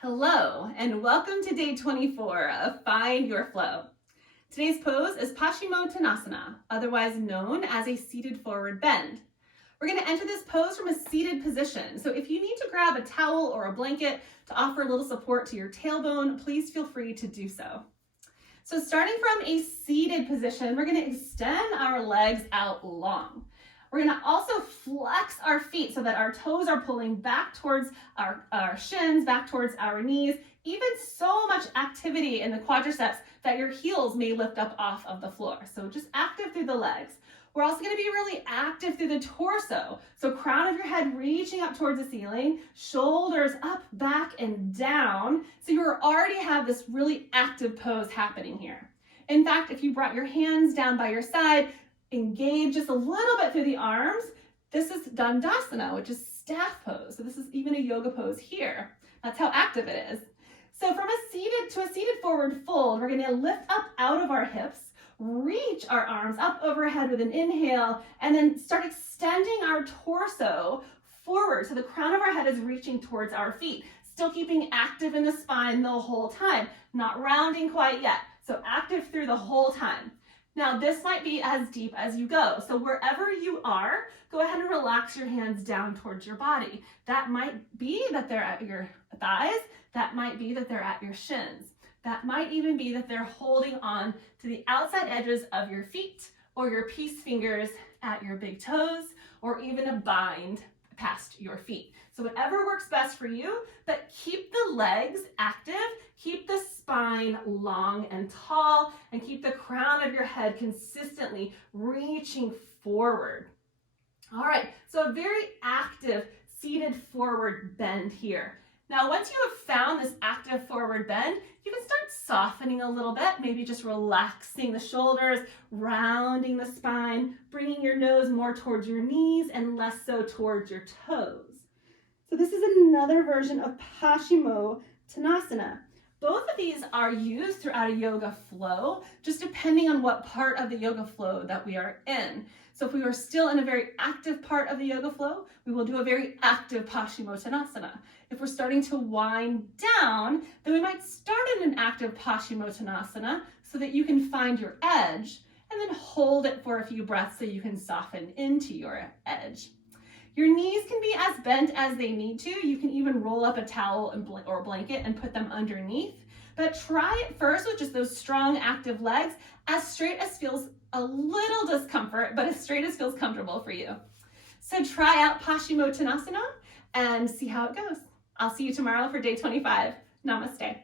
Hello, and welcome to day 24 of Find Your Flow. Today's pose is Paschimottanasana, otherwise known as a seated forward bend. We're going to enter this pose from a seated position, so if you need to grab a towel or a blanket to offer a little support to your tailbone, please feel free to do so. So starting from a seated position, we're going to extend our legs out long. We're going to also flex our feet so that our toes are pulling back towards our shins, back towards our knees, even so much activity in the quadriceps that your heels may lift up off of the floor. So just active through the legs. We're also going to be really active through the torso. So crown of your head reaching up towards the ceiling, shoulders up, back, and down. So you already have this really active pose happening here. In fact, if you brought your hands down by your side, engage just a little bit through the arms. This is Dandasana, which is staff pose. So this is even a yoga pose here. That's how active it is. So from a seated forward fold, we're going to lift up out of our hips, reach our arms up overhead with an inhale, and then start extending our torso forward. So the crown of our head is reaching towards our feet, still keeping active in the spine the whole time, not rounding quite yet. So active through the whole time. Now this might be as deep as you go. So wherever you are, go ahead and relax your hands down towards your body. That might be that they're at your thighs. That might be that they're at your shins. That might even be that they're holding on to the outside edges of your feet or your peace fingers at your big toes or even a bind past your feet. So whatever works best for you, but keep the legs active, keep the spine long and tall, and keep the crown of your head consistently reaching forward. All right, so a very active seated forward bend here. Now, once you have found this active forward bend, you can start softening a little bit, maybe just relaxing the shoulders, rounding the spine, bringing your nose more towards your knees and less so towards your toes. So this is another version of Paschimottanasana. Both of these are used throughout a yoga flow, just depending on what part of the yoga flow that we are in. So if we are still in a very active part of the yoga flow, we will do a very active Paschimottanasana. If we're starting to wind down, then we might start in an active Paschimottanasana so that you can find your edge and then hold it for a few breaths so you can soften into your edge. Your knees can be as bent as they need to. You can even roll up a towel or blanket and put them underneath. But try it first with just those strong active legs, as straight as feels a little discomfort, but as straight as feels comfortable for you. So try out Paschimottanasana and see how it goes. I'll see you tomorrow for day 25. Namaste.